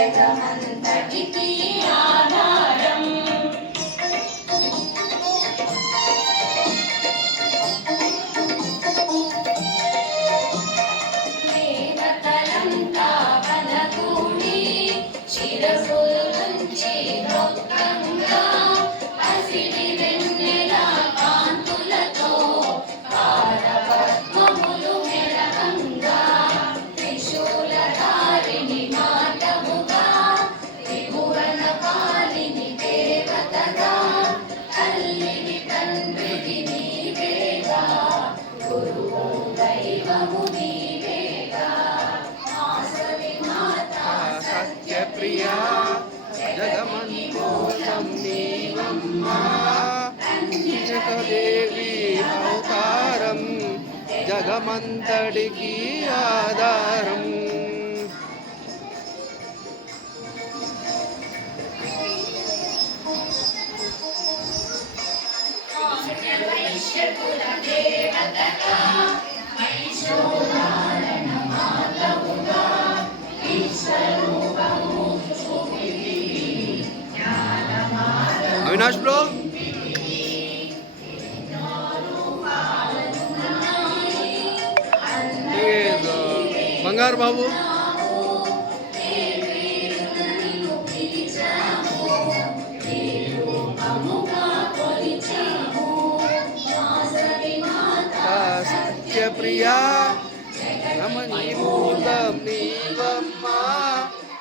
జగమంతటికి ఆధారం దేవతలంతా బలగూడి శిరసుల నుంచి నొక్కంగా అసిడి వెన్నెల కాంతులతో పాదపద్మములు మెరవంగా త్రిశూలధారిణి మాతముగా త్రిభువన పాలిని దేవతగా తల్లిని తండ్రికి నీవేగా గురువు దైవము నీవేగా ఆసవి మాత సత్యప్రియా జగమంతోలం నీవమ్మా జగదేవి అవతారం జగమంతడికి ఆధారం వైశ్యకుల దేవతగా వైశ్యోధారణ మాతవుగా విశ్వరూపము చూపితి అవినాష్ బ్రో బంగారు బాబు సత్యప్రియా రమణీభూతం నీవమ్మా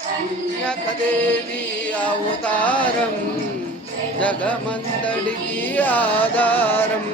కన్యకదేవి అవతారం జగమంతడికి ఆధారం